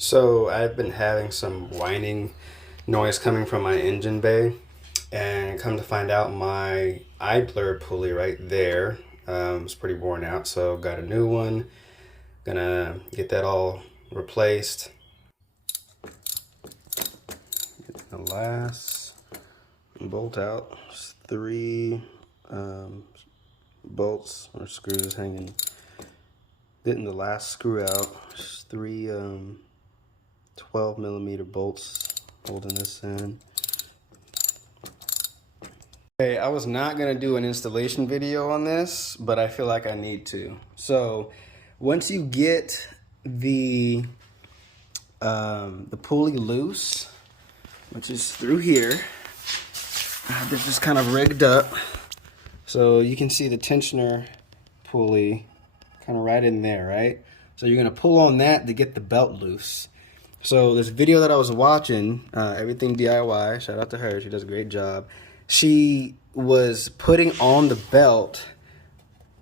So I've been having some whining noise coming from my engine bay, and come to find out my idler pulley right there is pretty worn out, so got a new one. Gonna get that all replaced. Get the last bolt out. Just three bolts or screws hanging. Getting the last screw out. Just three 12mm bolts holding this in. Okay, I was not gonna do an installation video on this, but I feel like I need to. So once you get the pulley loose, which is through here, this is kind of rigged up. So you can see the tensioner pulley kind of right in there, right? So you're gonna pull on that to get the belt loose. So this video that I was watching, Everything DIY, shout out to her, she does a great job. She was putting on the belt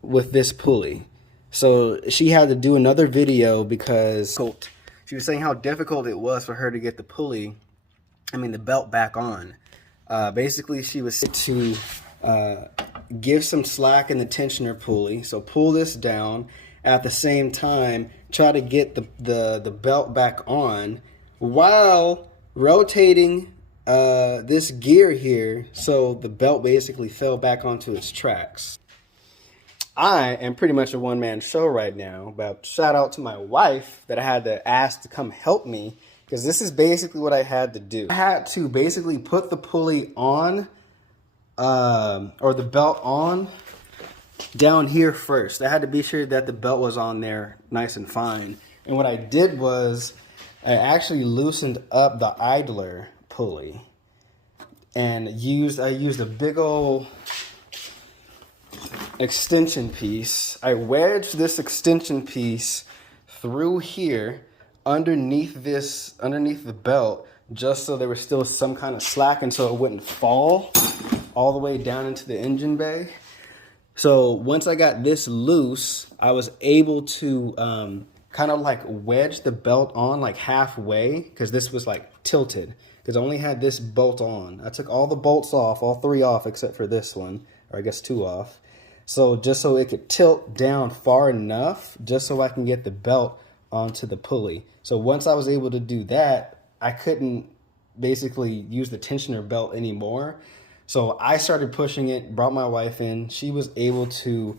with this pulley. So she had to do another video because she was saying how difficult it was for her to get the the belt back on. Basically, she was to give some slack in the tensioner pulley. So pull this down. At the same time, try to get the belt back on while rotating this gear here, so the belt basically fell back onto its tracks. I am pretty much a one-man show right now, but shout out to my wife that I had to ask to come help me, because this is basically what I had to do. I had to basically put the pulley on, or the belt on, down here first. I had to be sure that the belt was on there nice and fine. And what I did was I actually loosened up the idler pulley and I used a big old extension piece. I wedged this extension piece through here underneath the belt, just so there was still some kind of slack and so it wouldn't fall all the way down into the engine bay. So once I got this loose, I was able to kind of like wedge the belt on like halfway, because this was like tilted, because I only had this bolt on. I took all the bolts off, all three off except for this one, or I guess two off. So just so it could tilt down far enough, just so I can get the belt onto the pulley. So once I was able to do that, I couldn't basically use the tensioner belt anymore. So I started pushing it, brought my wife in. She was able to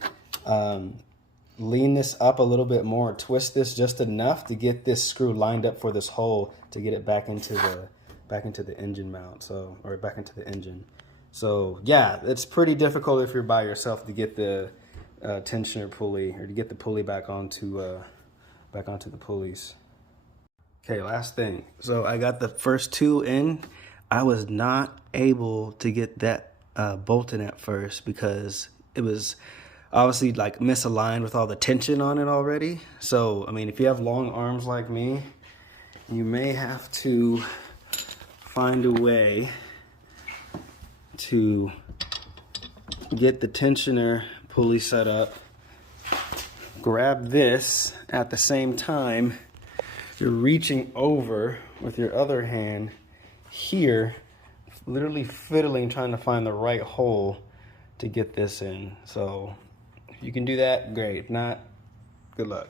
lean this up a little bit more, twist this just enough to get this screw lined up for this hole to get it back into the engine mount, or back into the engine. So yeah, it's pretty difficult if you're by yourself to get the tensioner pulley, or to get the pulley back onto the pulleys. Okay, last thing. So I got the first two in. I was not able to get that bolted at first because it was obviously like misaligned with all the tension on it already. So, I mean, if you have long arms like me, you may have to find a way to get the tensioner pulley set up. Grab this at the same time you're reaching over with your other hand here, literally fiddling, trying to find the right hole to get this in. So if you can do that, great. If not, good luck.